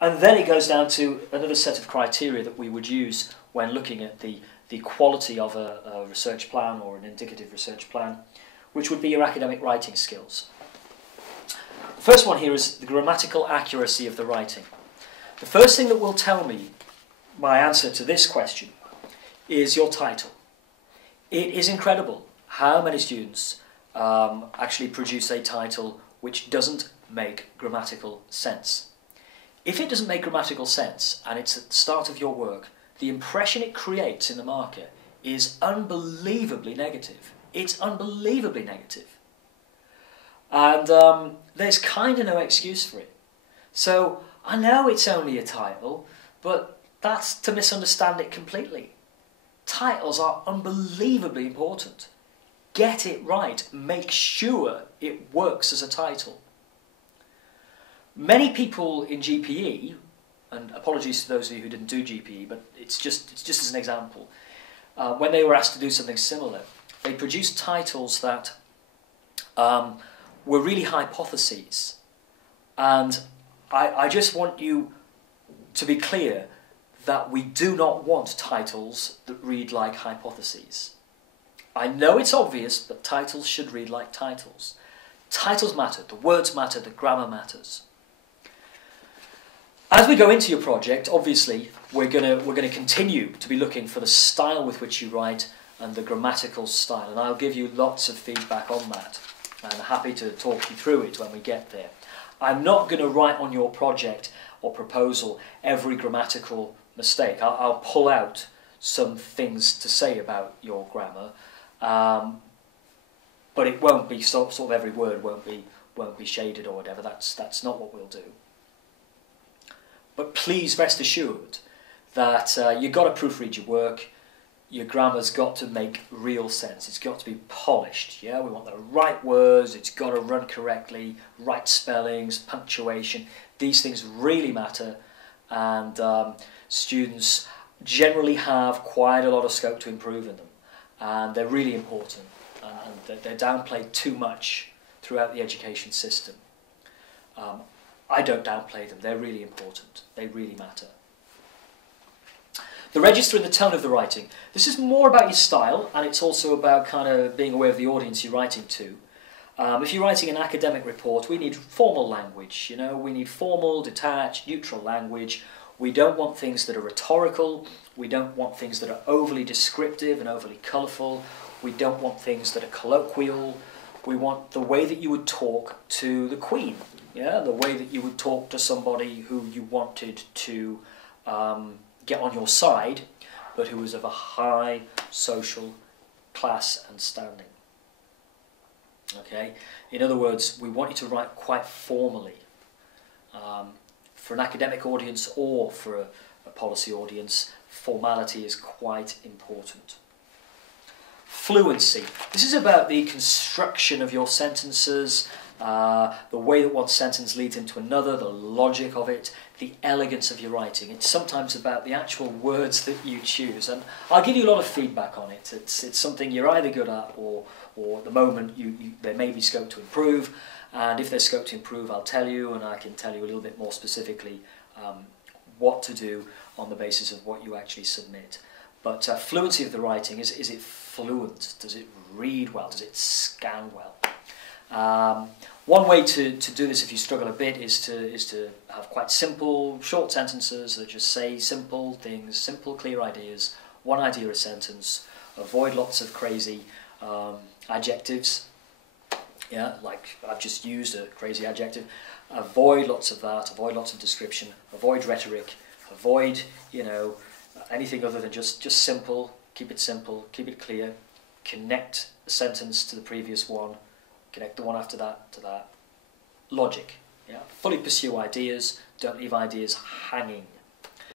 And then it goes down to another set of criteria that we would use when looking at the quality of a research plan or an indicative research plan, which would be your academic writing skills. The first one here is the grammatical accuracy of the writing. The first thing that will tell me my answer to this question is your title. It is incredible how many students actually produce a title which doesn't make grammatical sense. If it doesn't make grammatical sense and it's at the start of your work, the impression it creates in the market is unbelievably negative. It's unbelievably negative. And there's kind of no excuse for it. So I know it's only a title, but that's to misunderstand it completely. Titles are unbelievably important. Get it right. Make sure it works as a title. Many people in GPE, and apologies to those of you who didn't do GPE, but it's just as an example, when they were asked to do something similar, they produced titles that were really hypotheses. And I just want you to be clear that we do not want titles that read like hypotheses. I know it's obvious, but titles should read like titles. Titles matter, the words matter, the grammar matters. As we go into your project, obviously, we're going to continue to be looking for the style with which you write and the grammatical style, and I'll give you lots of feedback on that. I'm happy to talk you through it when we get there. I'm not going to write on your project or proposal every grammatical mistake. I'll pull out some things to say about your grammar, but it won't be sort of every word won't be shaded or whatever. That's not what we'll do. But please rest assured that you've got to proofread your work. Your grammar's got to make real sense. It's got to be polished. Yeah, we want the right words. It's got to run correctly. Right spellings, punctuation. These things really matter, and students generally have quite a lot of scope to improve in them, and they're really important. And they're downplayed too much throughout the education system. I don't downplay them. They're really important. They really matter. The register and the tone of the writing. This is more about your style, and it's also about kind of being aware of the audience you're writing to. If you're writing an academic report, we need formal language. You know, we need formal, detached, neutral language. We don't want things that are rhetorical. We don't want things that are overly descriptive and overly colourful. We don't want things that are colloquial. We want the way that you would talk to the Queen. Yeah, the way that you would talk to somebody who you wanted to get on your side, but who was of a high social class and standing. Okay, in other words, we want you to write quite formally. For an academic audience or for a policy audience, formality is quite important. Fluency. This is about the construction of your sentences, the way that one sentence leads into another, the logic of it, the elegance of your writing. It's sometimes about the actual words that you choose, and I'll give you a lot of feedback on it. It's something you're either good at or at the moment there may be scope to improve, and if there's scope to improve, I'll tell you, and I can tell you a little bit more specifically what to do on the basis of what you actually submit. But fluency of the writing, is it fluent? Does it read well? Does it scan well? One way to do this if you struggle a bit is to have quite simple, short sentences that just say simple things, simple, clear ideas, one idea a sentence. Avoid lots of crazy adjectives. Yeah, like I've just used a crazy adjective. Avoid lots of that, avoid lots of description, avoid rhetoric, avoid, anything other than just simple, keep it clear, connect the sentence to the previous one, connect the one after that to that. Logic, yeah. Fully pursue ideas, don't leave ideas hanging.